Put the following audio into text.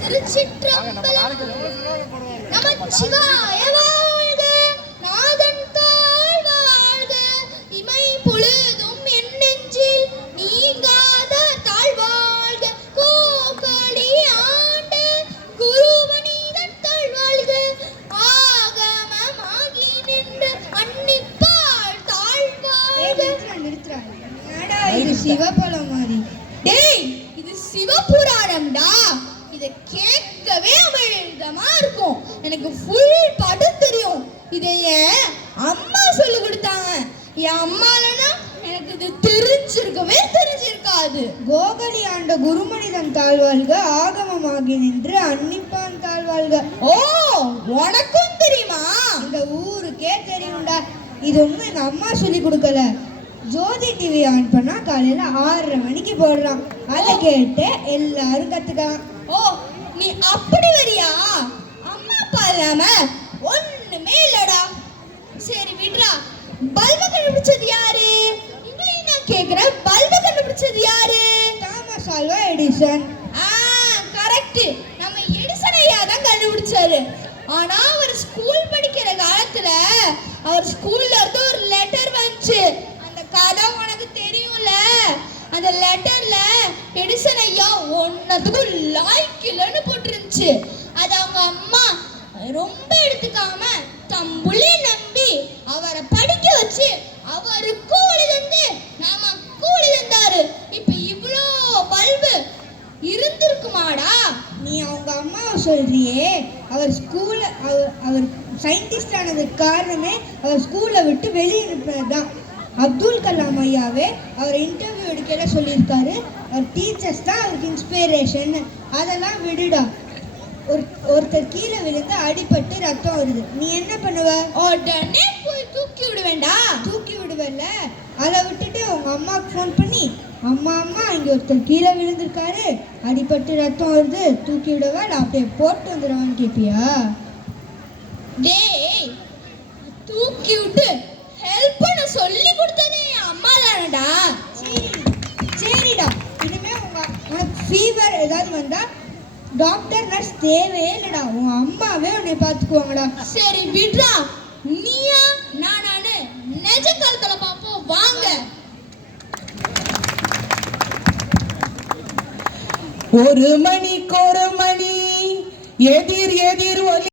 திருச்சிற்றம்பலம் நமச்சிவாய வாழ்க, நாதன் தாழ் வாழ்க, இமை பொழுதும் என் நெஞ்சில் நீங்காத தாழ்வாழ்க, கோகலி ஆண்ட குருவனிதன் தாழ்வாழ்க, ஆகமமாகி நின்று அன்னிப்பாள் தாழ்வாழ்க. இது சிவபலம் மாதிரி. டேய், இது சிவபுராணம்டா. இத கேட்கவே அமிர்தமா இருக்கும். எனக்கு ஃபுல் பாட்டு தெரியும். இதை என் அம்மா சொல்லி கொடுத்தாங்க. என் அம்மாலனா எனக்கு இது தெரிஞ்சிருக்காது. கோகலி ஆண்ட குருமனிதன் தாழ்வாழ்க, ஆகமமாகி நின்று அன்னிப்பான் தாழ்வாழ்க. ஓ, உனக்கும் தெரியுமா? இந்த ஊருக்கே தெரியும்டா. இது ஒன்றும் எங்க அம்மா சொல்லி கொடுக்கல. ஜோதி டிவி ஆன் பண்ணா காலையில 6:30 மணிக்கு போடுறான். அதை கேட்டு எல்லாரும் கத்துக்கலாம். ஓ, நீ அப்படி வரியா? அம்மா அப்பா இல்லாம ஒண்ணுமே இல்லடா. சரி விடுறா. பல்ப கண்டுபிடிச்சது யாரு? உங்களையும் நான் கேக்குறேன், பல்ப கண்டுபிடிச்சது யாரு? Thomas Alva Edison. கரெக்ட். நம்ம எடிசன் ஐயா தான் கண்டுபிடிச்சாரு. ஆனா அவர் ஸ்கூல் படிக்கிற காலத்துல அவர் ஸ்கூல்ல இருந்து ஒரு லெட்டர் வந்துச்சு. அந்த கதை உனக்கு தெரியும்ல. அந்த லெட்டர்ல எடிசன் ஐயா ஒன்னதுக்கும் லாய்க்கிலன்னு போட்டுருந்துச்சு. அது அவங்க அம்மா ரொம்ப எடுத்துக்காம தம்புள்ளே நம்பி அவரை படிக்க வச்சு அவருக்கும் ஒளி தந்து நமக்கும் ஒளி தந்தாரு. இப்ப இவ்வளோ பல்பு இருந்திருக்குமாடா? நீ அவங்க அம்மாவை சொல்றியே, அவர் சயின்டிஸ்ட் ஆனதுக்கு காரணமே அவர் ஸ்கூலை விட்டு வெளியனுப்புனதுதான். அப்துல் கலாம் ஐயாவே அவர் இன்டர்வியூ எடுக்கல சொல்லியிருக்காரு, அவர் டீச்சர்ஸ் தான் அவருக்கு இன்ஸ்பிரேஷன். அதெல்லாம் விடுடா. ஒருத்தர் கீழே விழுந்து அடிபட்டு ரத்தம் வருது, நீ என்ன பண்ணுவ? உடனே போய் தூக்கி விடுவேண்டா. தூக்கி விடுவல்ல, அதை விட்டுட்டு உங்க அம்மாவுக்கு ஃபோன் பண்ணி, அம்மா இங்க ஒருத்தர் கீழே விழுந்திருக்காரு, அடிபட்டு ரத்தம் வருது, தூக்கி விடவா, நான் அப்படியே போட்டு வந்துடுவான்னு கேட்பியா? டேய், தூக்கி விட்டு ஹெல்ப் பண்ண சொல்லி கொடுத்ததே அம்மா தானடா. சரிடா, இனிமே உனக்கு ஃபீவர் ஏதாவது வந்தா டாக்டர் நர்ஸ் தேவையே இல்லடா, உன் அம்மாவே உன்னை பார்த்துக்குவாங்கடா. சரி விட்றா. நீயா நானு நிஜ காலத்துல பாப்போம் வாங்க. ஒரு மணிக்கு ஒரு மணி எதிர் ஒலி.